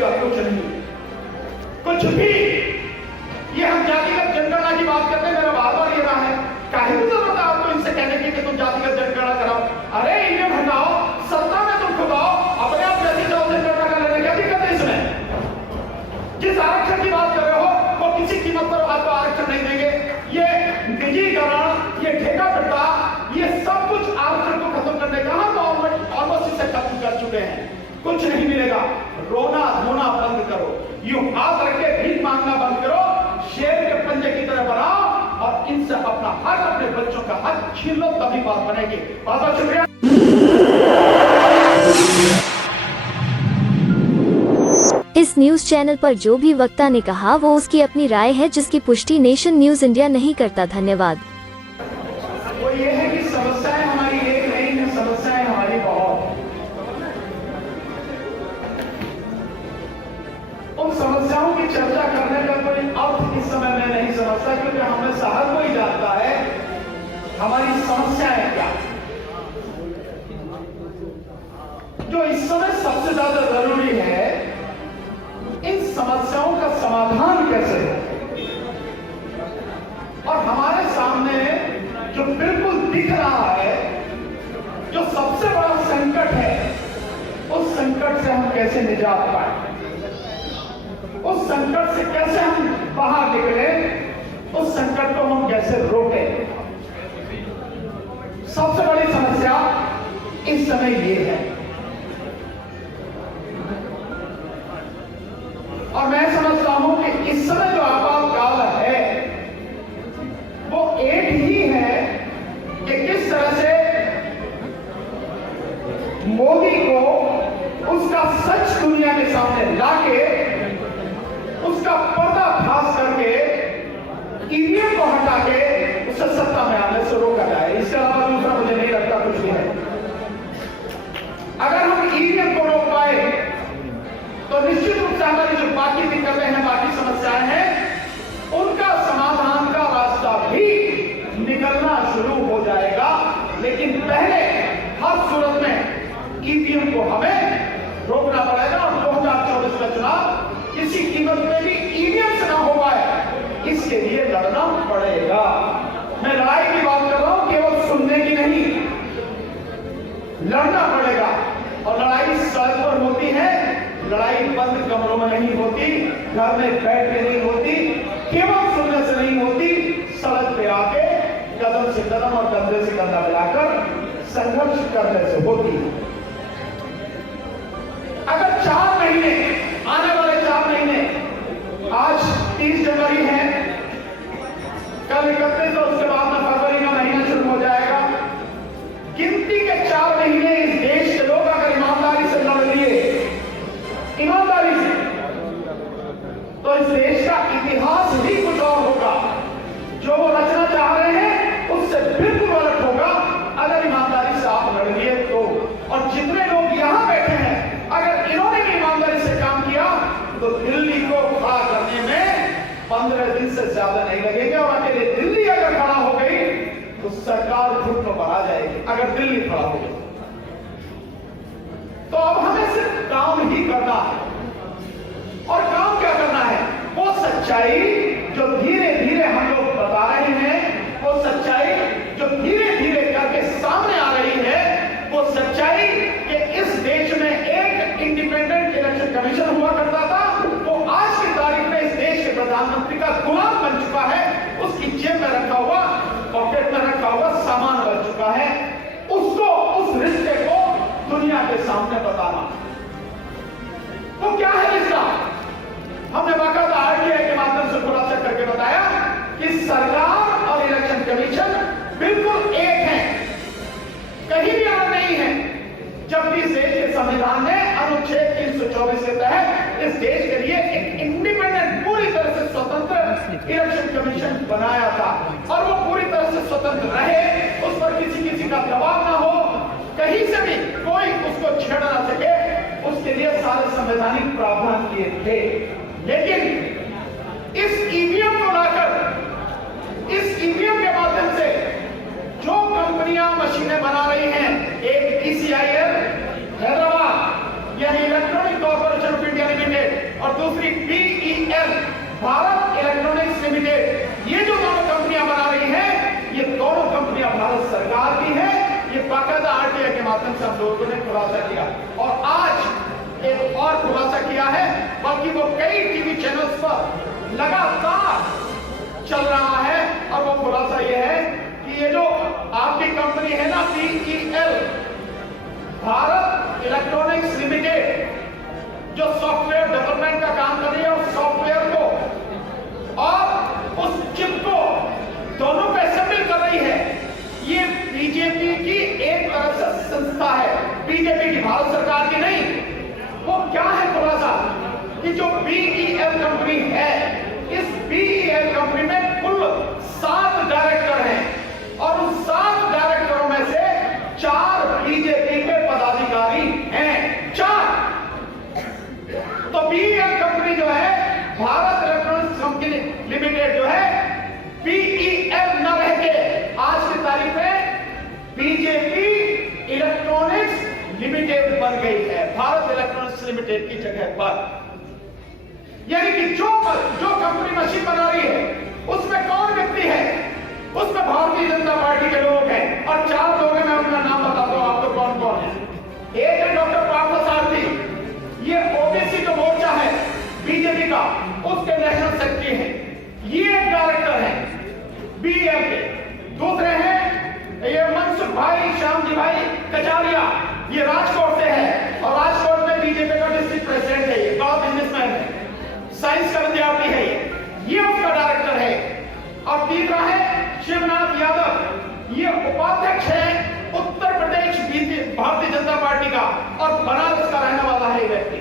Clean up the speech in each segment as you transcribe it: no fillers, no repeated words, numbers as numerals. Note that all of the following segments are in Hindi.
मिलेगा, कुछ नहीं, कुछ भी। ये हम जातिगत जनगणना की बात करते हैं, मेरा बार बार ये रहा है, काहे की जरूरत है आपको इनसे कहने की कि तुम जातिगत जनगणना कराओ? अरे इन्हें हटाओ, सत्ता में तुम खुद आओ, अपने आप जैसी जाओ जनगणना कर लेने, क्या दिक्कत है इसमें? जिस आरक्षण की बात कर रहे हो वो किसी कीमत पर आपको आरक्षण नहीं देंगे। ये निजीकरण, ये ठेका पट्टा, ये सब कुछ आरक्षण को खत्म करने का हम ऑलमोस्ट इसे खत्म कर चुके हैं। कुछ नहीं मिलेगा। रोना धोना बंद करो, यूं हाथ रख के भीख मांगना बंद करो, शेर के पंजे की तरह बनाओ और इनसे अपना हक, अपने बच्चों का हक छीन लो, तभी बात बनेगी। बहुत बहुत शुक्रिया। इस न्यूज चैनल पर जो भी वक्ता ने कहा वो उसकी अपनी राय है, जिसकी पुष्टि नेशन न्यूज इंडिया नहीं करता। धन्यवाद। वो ये है कि समस्याएं हमारी एक नहीं है, समस्याएं हमारी बहुत। उन समस्याओं की चर्चा करने का कोई अर्थ इस समय में नहीं समझता, क्योंकि हमें से हर कोई जानता है हमारी समस्याएं क्या। जो इस समय सबसे ज्यादा जरूरी है, इन समस्याओं का समाधान कैसे हो। और हमारे सामने जो बिल्कुल दिख रहा है, जो सबसे बड़ा संकट है, उस संकट से हम कैसे निजात पाए, उस संकट से कैसे हम बाहर निकले, उस संकट को हम कैसे रोके। सबसे बड़ी समस्या इस समय ये है। और मैं समझता हूं कि इस समय जो आपातकाल है वो एक ही है कि किस तरह से मोदी को उसका सच दुनिया के सामने लाके उसका पर्दाफाश करके ईवीएम को हटा के उसे सत्ता में आने से रोका जाए। इसके अलावा दूसरा मुझे नहीं लगता कुछ भी है। अगर हम ईवीएम को रोक पाए तो निश्चित रूप से हमारी जो बाकी दिक्कतें हैं, बाकी समस्याएं हैं, उनका समाधान का रास्ता भी निकलना शुरू हो जाएगा। लेकिन पहले हर सूरत में ईवीएम को हमें रोकना पड़ेगा और 2024 का चुनाव किसी कीमत पे भी ईवीएम से ना हो पाए, इसके लिए लड़ना पड़ेगा। मैं लड़ाई की बात कर रहा हूं, केवल सुनने की नहीं, लड़ना पड़ेगा। और लड़ाई सड़क पर होती है, लड़ाई बंद कमरों में नहीं होती, घर में बैठ के नहीं होती, केवल सुनने से नहीं होती, सड़क पे आके कदम से कदम और कंधे से कंधा मिलाकर संघर्ष करने से होती। अगर 4 महीने, आने वाले 4 महीने, आज 30 जनवरी है, कल 31 और उसके बाद में फरवरी का महीना शुरू हो जाएगा। गिनती के 4 महीने इस देश के लोग अगर ईमानदारी से लड़ लिए, ईमानदारी से, तो इस देश का इतिहास ही कुछ और होगा। जो वो रचना चाह रहे हैं उससे बिल्कुल अलग होगा अगर ईमानदारी से आप लड़ लिए तो। और जितने लोग यहां बैठे हैं, अगर इन्होंने भी ईमानदारी से काम किया तो दिल्ली को खड़ा करने में 15 दिन से ज्यादा नहीं लगेंगे। और अकेले दिल्ली अगर खड़ा हो गई तो सरकार खुद को बढ़ा जाएगी। अगर दिल्ली खड़ा हो गई तो अब हमें सिर्फ काम ही करना है। और काम क्या करना है? वो सच्चाई जो धीरे धीरे हम लोग बता रहे हैं, वो सच्चाई जो धीरे धीरे करके सामने आ रही है, वो सच्चाई कि इस देश में एक इंडिपेंडेंट इलेक्शन कमीशन हुआ करता था, वो आज की तारीख में इस देश के प्रधानमंत्री का गुलाम बन चुका है। उसकी जेब में रखा हुआ, पॉकेट में रखा हुआ सामान बन चुका है। उसको, उस रिश्ते को दुनिया के सामने बताना। वो क्या है रिश्ता? हमने बाकायदा आरटीआई के माध्यम से खुलासा करके बताया कि सरकार और इलेक्शन कमीशन बिल्कुल एक है, कहीं भी अलग नहीं है। जबकि इस देश के संविधान ने अनुच्छेद 324 के तहत इस देश के लिए एक इंडिपेंडेंट, पूरी तरह से स्वतंत्र इलेक्शन कमीशन बनाया था। और वो पूरी तरह से स्वतंत्र रहे, उस पर किसी का दबाव ना हो, कहीं से भी कोई उसको छेड़ ना सके, उसके लिए सारे संवैधानिक प्रावधान किए थे। लेकिन इस ईवीएम को लाकर, इस ईवीएम के माध्यम से जो कंपनियां मशीनें बना रही हैं, एक ECIL हैदराबाद यानी electronic corporation of India limited, दूसरी BEL, भारत इलेक्ट्रॉनिक्स लिमिटेड। ये जो दोनों कंपनियां बना रही हैं, ये दोनों कंपनियां भारत सरकार की हैं। ये बाकायदा RTI के माध्यम से हम लोगों ने खुलासा किया और आज एक और खुलासा किया है, बल्कि वो कई टीवी चैनल्स पर लगातार चल रहा है। और वो खुलासा ये है कि ये जो आपकी कंपनी है ना BEL, भारत इलेक्ट्रॉनिक्स लिमिटेड, जो सॉफ्टवेयर डेवलपमेंट का काम कर रही है, उस सॉफ्टवेयर को और उस चिप को दोनों को असेंबल कर रही है, ये बीजेपी की एक तरह से संस्था है, बीजेपी की, भारत सरकार की नहीं। वो क्या है खुलासा कि जो BEL कंपनी है, इस BEL कंपनी में कुल 7 डायरेक्टर हैं और उन 7 डायरेक्टरों में से 4 बीजेपी के पदाधिकारी हैं। 4। तो BEL कंपनी जो है, भारत इलेक्ट्रॉनिक्स कंपनी लिमिटेड जो है, BEL न रह के आज की तारीख में बीजेपी इलेक्ट्रॉनिक्स लिमिटेड बन गई है, भारत इलेक्ट्रॉनिक्स लिमिटेड की जगह पर। यानी कि जो कंपनी मशीन बना रही है, उसमें कौन व्यक्ति है? उसमें भारतीय जनता पार्टी के लोग हैं और 4 लोग हैं। मैं उनका नाम बताता हूं आपको कौन कौन है। एक है डॉक्टर पार्थसारथी, ये ओबीसी का मोर्चा है बीजेपी का, उसके नेशनल सेक्रेटरी हैं, ये एक डायरेक्टर है BEL के। दूसरे हैं ये मनसुख भाई, श्यामजी भाई कचारिया, ये राजकोट से है और राजकोट में बीजेपी का डिस्ट्रिक्ट प्रेसिडेंट है, ये बड़ा बिजनेसमैन है, साइंस का विद्यार्थी है, ये उसका डायरेक्टर है। और तीसरा है शिवनाथ यादव, ये उपाध्यक्ष है उत्तर प्रदेश भारतीय जनता पार्टी का और बनारस का रहने वाला है ये व्यक्ति,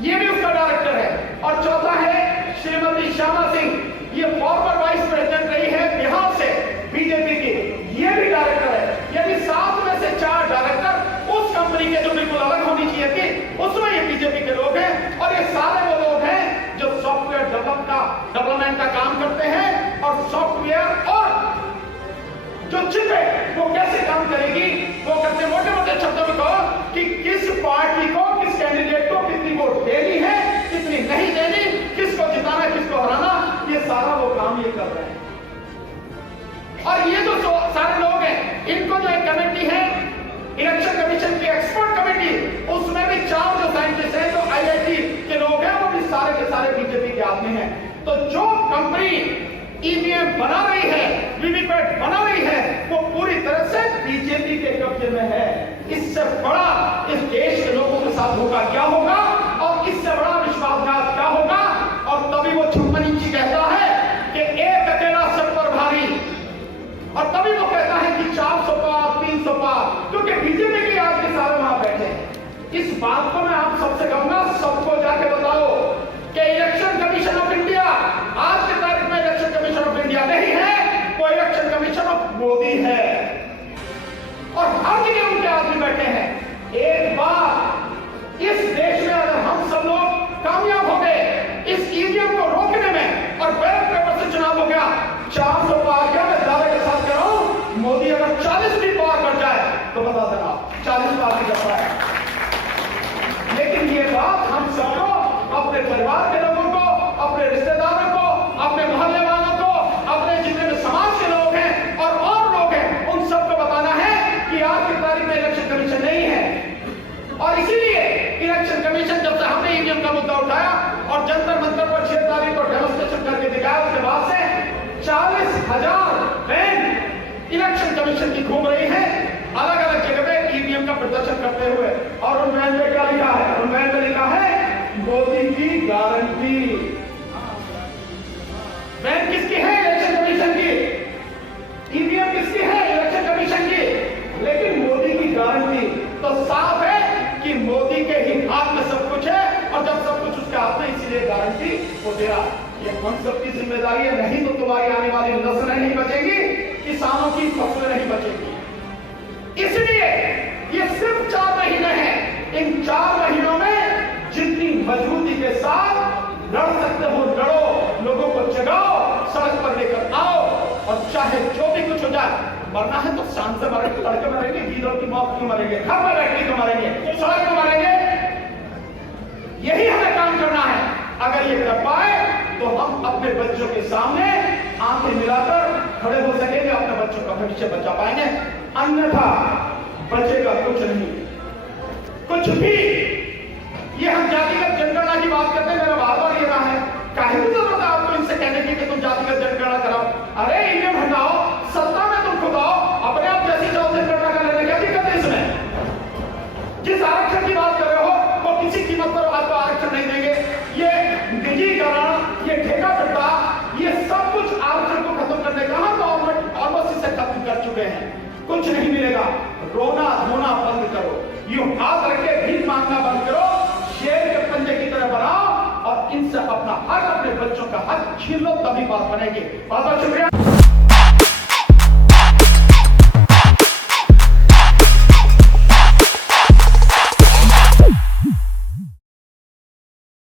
ये भी उसका डायरेक्टर है। और चौथा है श्रीमती श्यामा सिंह, ये फॉर्मर वाइस प्रेसिडेंट रही है बिहार से बीजेपी की, ये भी डायरेक्टर है। यानी 7 में से 4 डायरेक्टर उस कंपनी के जो बिल्कुल अलग होनी चाहिए थी, उसमें ये बीजेपी के लोग हैं। और ये सारे वो लोग हैं जो सॉफ्टवेयर डेवलपमेंट का काम करते हैं और सॉफ्टवेयर और जो चिप है वो कैसे काम करेगी, वो करते मोटे मोटे शब्दों में कहो कि किस पार्टी को, किस कैंडिडेट को कितनी वोट देनी है, कितनी नहीं देनी, किसको जिताना, किसको हराना, ये सारा वो काम ये कर रहे हैं। और ये जो सारे लोग हैं, इनको जो एक कमेटी है इलेक्शन कमीशन की एक्सपर्ट कमेटी, उसमें भी 4 जो साइंटिस्ट हैं, जो IIT के लोग हैं, वो भी सारे के सारे बीजेपी के आदमी हैं। तो जो कंपनी EVM बना रही है, वीवीपैट बना रही है, वो पूरी तरह से बीजेपी के कब्जे में है। इससे बड़ा इस देश के लोगों के साथ होगा क्या होगा, और इससे बड़ा विश्वासघात क्या होगा। और तभी वो 56 इंची कहता है कि एक अकेला सब पर भारी, और तभी वो कहता है कि 400 पार 300 पार, क्योंकि बीजेपी के आज के सारे वहां बैठे हैं। इस बात को मैं आप सबसे कहूंगा, सबको जाके बताओ कि इलेक्शन कमीशन ऑफ इंडिया आज की तारीख में इलेक्शन कमीशन ऑफ इंडिया नहीं है, वो इलेक्शन कमीशन ऑफ मोदी है और हर जगह उनके आदमी बैठे हैं। एक बार इस देश में अगर हम सब लोग कामयाब हो गए इस EVM को रोकने में और बैलेट पेपर से चुनाव हो गया, 400 पार किया, मैं दावे के साथ कह रहा हूं, मोदी अगर 40 भी पार कर जाए तो बता देना 40 पार भी करता है। लेकिन ये बात हम सबको, अपने परिवार के लोगों को, अपने रिश्तेदारों को, अपने मोहल्ले वालों को, अपने जितने भी समाज के लोग हैं और लोग हैं, उन सबको बताना है कि आज की तारीख में इलेक्शन कमीशन नहीं है। और इसीलिए इलेक्शन कमीशन, जब से हमने EVM का मुद्दा उठाया और जंतर मंतर पर 6 तारीख को डेमोन्स्ट्रेशन करके दिखाया, उसके बाद से 40,000 वैन इलेक्शन कमीशन की घूम रही है अलग अलग जगह पे EVM का प्रदर्शन करते हुए। और उन वैन में क्या लिखा है? उन वैन में लिखा है मोदी की गारंटी। वैन किसकी है? इलेक्शन कमीशन की। EVM किसकी है? इलेक्शन कमीशन की। लेकिन मोदी की गारंटी, तो साफ है कि मोदी के ही हाथ में सब कुछ है, और जब सब कुछ उसके हाथ में, इसीलिए गारंटी वो दे रहा। ये हम सबकी जिम्मेदारी है, नहीं तो तुम्हारी आने वाली नस्लें नहीं बचेंगी, किसानों की फसलें नहीं बचेंगी। इसलिए ये सिर्फ 4 महीने हैं। इन 4 महीनों में जितनी मजबूती के साथ लड़ सकते हो लड़ो, लोगों को जगाओ, सड़क पर लेकर आओ, और चाहे जो भी कुछ हो जाए, मरना है तो शान से मरेंगे, लड़के मरेंगे, गीदड़ की मौत क्यों मरेंगे, घर में बैठने क्यों मरेंगे, सड़क पर मरेंगे। यही हमें काम करना है। अगर ये कर पाए तो हम अपने बच्चों के सामने आंखें मिलाकर खड़े हो सकेंगे, अपने बच्चों का भविष्य बचा पाएंगे। अन्यथा बचेगा कुछ नहीं, कुछ भी। ये हम जातिगत जनगणना की बात करते हैं, मेरा बार बार ये रहा है, काहे की जरूरत है आपको इनसे कहने की कि तुम जातिगत जनगणना कराओ। अरे इन्हें हटाओ, सत्ता में तुम खुद आओ, अपने आप जैसी चाहो जनगणना कर लेने, क्या दिक्कत है इसमें? जिस आरक्षण की बात कर रहे हो वो किसी कीमत पर आपको आरक्षण नहीं देंगे। ये निजीकरण, ये ठेका सट्टा, ये सब कुछ आरक्षण को खत्म करने का हम ऑलमोस्ट इसे खत्म कर चुके हैं। कुछ नहीं मिलेगा। रोना धोना बंद करो, यूं हाथ रख के भीख मांगना बंद करो, शेर के पंजे की तरह बनाओ और इनसे अपना हक, अपने बच्चों का हक छीन लो, तभी बात बनेगी। बहुत बहुत शुक्रिया।